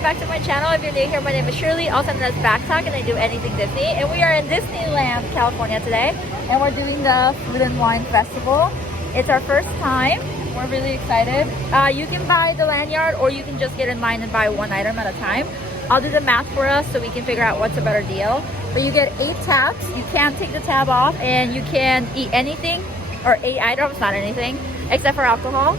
welcome back to my channel. If you're new here, my name is Shirley, also known as Backttalk, and I do anything Disney. And we are in Disneyland, California today, and we're doing the Food and Wine Festival. It's our first time. We're really excited. You can buy the lanyard, or you can just get in line and buy one item at a time. I'll do the math for us so we can figure out what's a better deal. But you get 8 tabs. You can't take the tab off, and you can eat anything, or 8 items, not anything, except for alcohol.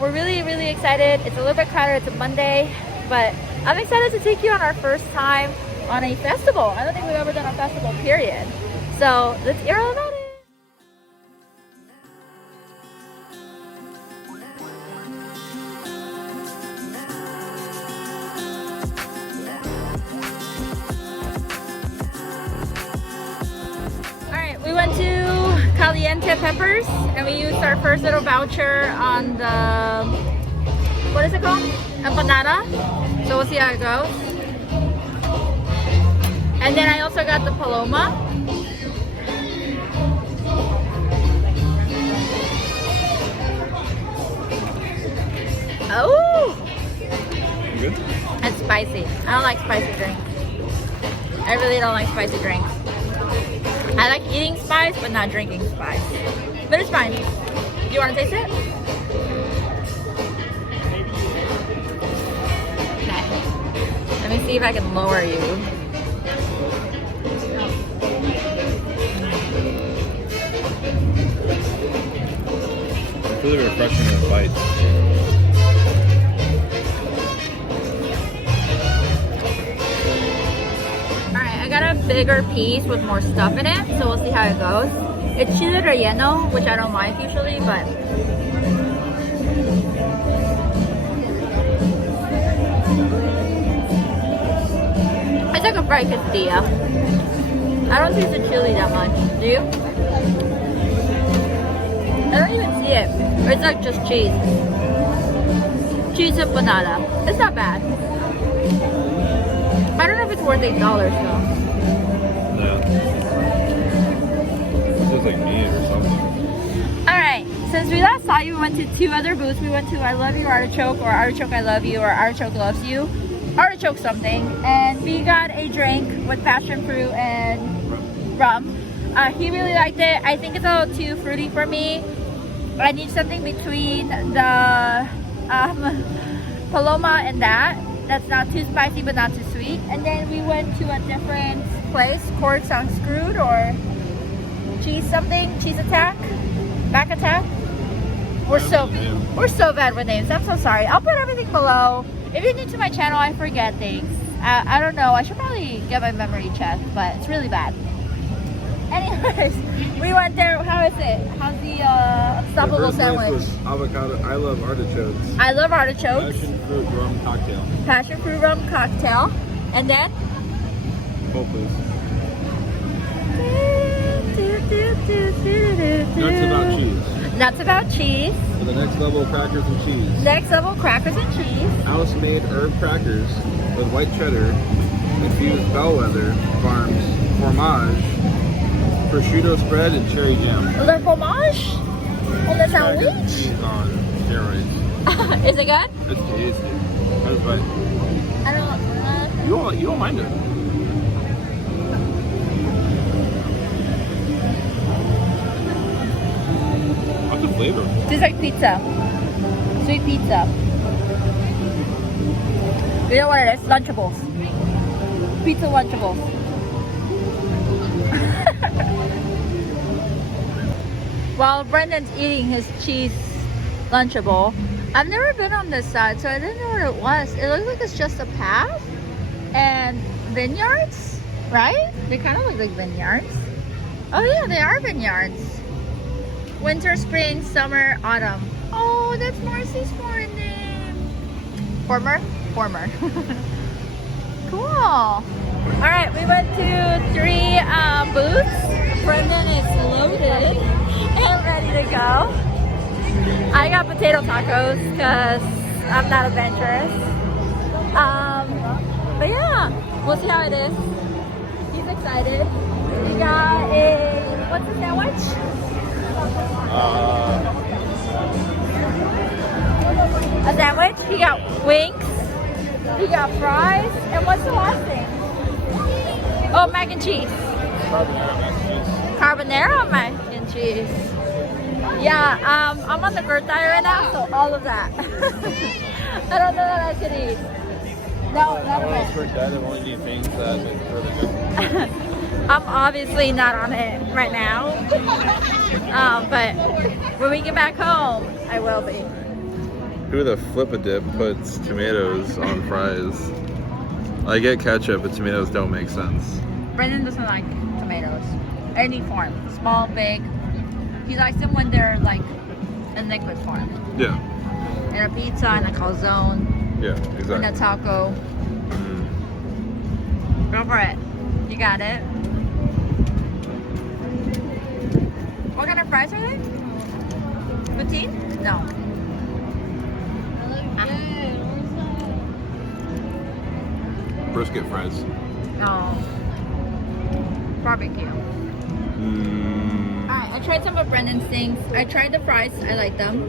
We're really excited. It's a little bit crowded. It's a Monday, but I'm excited to take you on our first time on a festival. I don't think we've ever done a festival, period. So let's hear all about it. We went to Caliente Peppers and we used our first little voucher on the, what is it called? Empanada. So we'll see how it goes. And then I also got the Paloma. Oh! Good? It's spicy. I don't like spicy drinks. I really don't like spicy drinks. I like eating spice, but not drinking spice. But it's fine. Do you want to taste it? Okay. Let me see if I can lower you. It's really refreshing in the bites. I got a bigger piece with more stuff in it, so we'll see how it goes. It's chile relleno, which I don't like usually, but it's like a fried quesadilla. I don't taste the chili that much. Do you? I don't even see it. It's like just cheese. Cheese empanada. It's not bad. I don't know if it's worth $8 though. Yeah. It looks like meat or something. Alright, since we last saw you, we went to 2 other booths. We went to I Love You Artichoke, or Artichoke I Love You, or Artichoke Loves You. Artichoke something. And we got a drink with passion fruit and rum. He really liked it. I think it's a little too fruity for me. I need something between the Paloma and that. That's not too spicy but not too sweet. And then we went to a different place, Corks Unscrewed, or Cheese something, Cheese Attack, Back Attack. We're so bad with names. I'm so sorry. I'll put everything below. If you're new to my channel, I forget things. I don't know. I should probably get my memory checked, but it's really bad. Anyways, we went there. How is it? How's the unstoppable sandwich? Avocado. I love artichokes. I love artichokes. Passion fruit rum cocktail. Passion fruit rum cocktail. And then? Hopeless. Nuts about cheese. Nuts about cheese. For the next level, crackers and cheese. Next level, crackers and cheese. House-made herb crackers with white cheddar, infused Bellwether Farms fromage, prosciutto spread, and cherry jam. Le fromage? On the sandwich? Cheese on steroids. Is it good? It's tasty. That's right. I don't know. You don't mind it. What's the flavor? Tastes like pizza. Sweet pizza. You know what it is? Lunchables. Pizza Lunchables. While Brendan's eating his cheese Lunchable, I've never been on this side, so I didn't know what it was. It looks like it's just a path and vineyards, right? They kind of look like vineyards. Oh yeah, they are vineyards. Winter, spring, summer, autumn. Oh, that's Marcy's foreign name. Former? Cool. All right, we went to 3 booths. Brendan is loaded and ready to go. I got potato tacos because I'm not adventurous. But yeah, we'll see how it is. He's excited. We got a, what's the sandwich? A sandwich. He got wings. We got fries. And what's the last thing? Oh, mac and cheese. Carbonara mac and cheese. Yeah, I'm on the GERD diet right now, so all of that. I don't know that I could eat. No, not When I it. switch that, I only need things that make it really good. I'm obviously not on it right now. But when we get back home, I will be. Who the flip-a-dip puts tomatoes on fries? I get ketchup, but tomatoes don't make sense. Brendan doesn't like tomatoes. Any form. Small, big. He likes them when they're like in liquid form. Yeah. In a pizza, in a calzone, Yeah, in a exactly. taco. Go for it. You got it. What kind of fries are they? Poutine? No. Brisket fries. No. Barbecue. Alright, I tried some of Brendan's things. I tried the fries. I like them.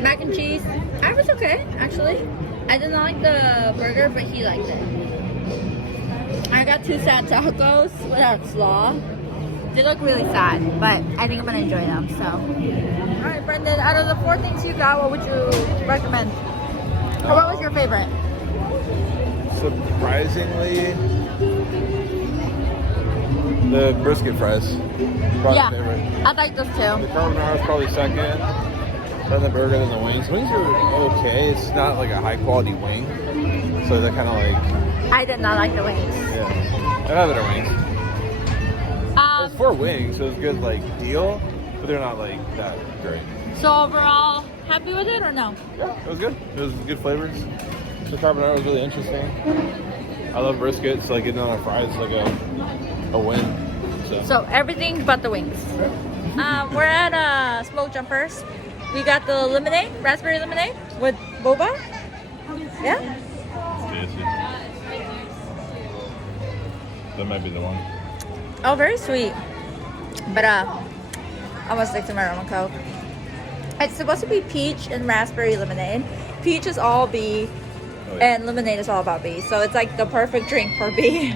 Mac and cheese. I was okay, actually. I did not like the burger, but he liked it. I got 2 sad tacos without slaw. They look really sad, but I think I'm gonna enjoy them, so. Alright, Brendan, out of the 4 things you got, what would you recommend? Or what was your favorite? Surprisingly, the brisket fries. Probably Yeah. my favorite. I like those The too. carbonara is probably second. Then the burger, then the wings. Wings are okay. It's not like a high quality wing. So they're kind of like, I did not like the wings. yeah. They're not better wings. It's 4 wings, so it's a good like deal, but they're not like that great. So overall, happy with it or no? Yeah, it was good. It was good flavors. The carbonara was really interesting. I love briskets, so like getting on a fries is like a win. So everything but the wings. We're at Smoke Jumpers. We got the lemonade, raspberry lemonade with boba. Yeah? That might be the one. Oh, very sweet. But I'm gonna stick to my rum and coke. It's supposed to be peach and raspberry lemonade. Peach is all B, and lemonade is all about B. So it's like the perfect drink for B.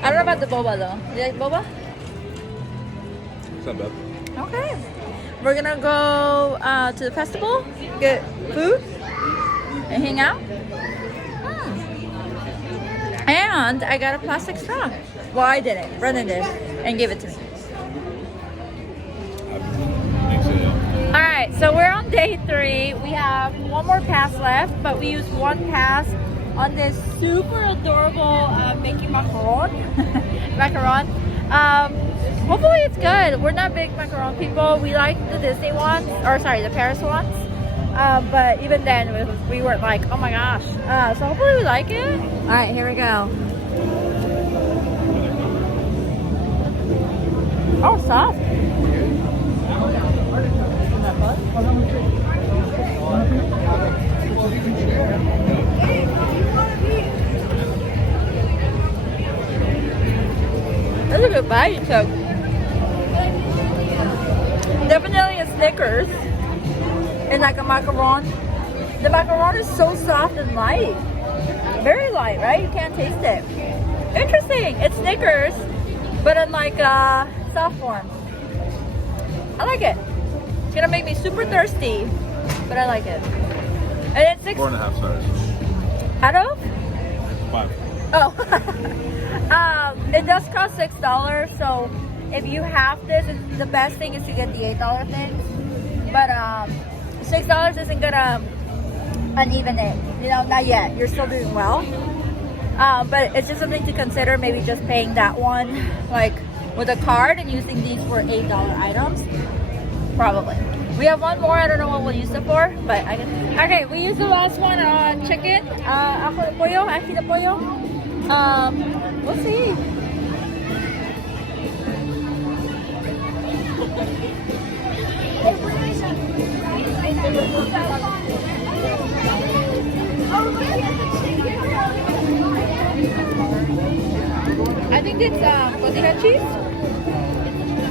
I don't know about the boba though. Do you like boba? It's not bad. Okay. We're gonna go to the festival, get food, and hang out. And I got a plastic straw. Well, I didn't. Brendan did, and gave it to me. Alright, so we're on day 3. We have 1 more pass left, but we used 1 pass on this super adorable Mickey Macaron. Macaron. Hopefully it's good. We're not big Macaron people. We like the Disney ones, or sorry, the Paris ones. But even then, we weren't like, oh my gosh. So hopefully we like it. Alright, here we go. Oh, soft. That's a good bite you took. Definitely a Snickers. And like a macaron. The macaron is so soft and light. Very light, right? You can't taste it. Interesting. It's Snickers, but in like a soft form. I like it. It's gonna make me super thirsty, but I like it. And it's 4.5 stars. out of? 5. Oh. It does cost $6, so if you have this, the best thing is to get the $8 thing. But $6 isn't gonna uneven it. You know, not yet. You're still doing well. But it's just something to consider. Maybe just paying that one like with a card and using these for $8 items. Probably. We have 1 more. I don't know what we'll use it for, but I can. Okay, we used the last one on chicken. Ajo de pollo, ají de pollo. We'll see. I think it's cotija cheese.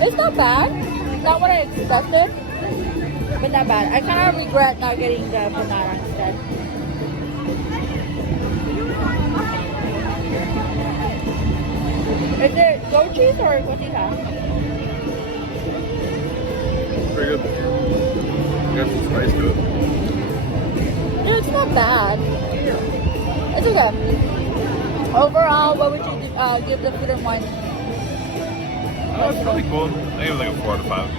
It's not bad. Not what I expected, but not bad. I kind of regret not getting the banana instead. Is it goat cheese or what do you have? Pretty good. Got some spice to it. Yeah, it's not bad. It's okay. Overall, what would you give the food and wine? Oh, it's really cool. I think it was like a 4 out of 5.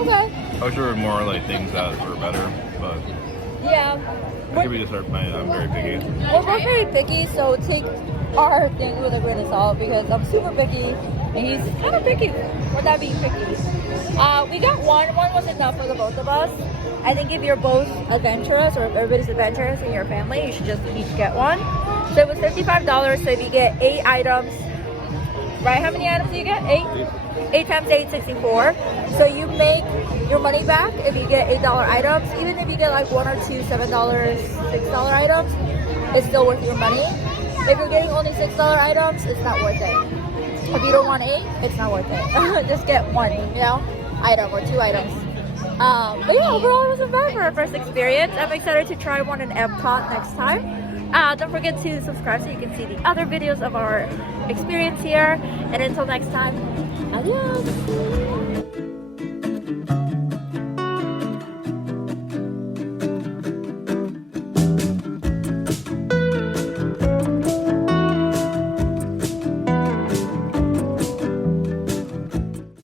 Okay. I wish there were more like things that were better, but Yeah. maybe just I'm very picky. We're both very picky, so take our thing with a grain of salt because I'm super picky and he's kind of picky without being picky. We got one. One was enough for the both of us. I think if you're both adventurous or if everybody's adventurous in your family, you should just each get one. So it was $55. So if you get 8 items, right? How many items do you get? 8? 8 times 8, 64. So you make your money back if you get $8 items. Even if you get like 1 or 2 $7, $6 items, it's still worth your money. If you're getting only $6 items, it's not worth it. If you don't want 8, it's not worth it. Just get 1, item or 2 items. But yeah, overall it wasn't bad for our first experience. I'm excited to try one in Epcot next time. Don't forget to subscribe so you can see the other videos of our experience here. And until next time, adios!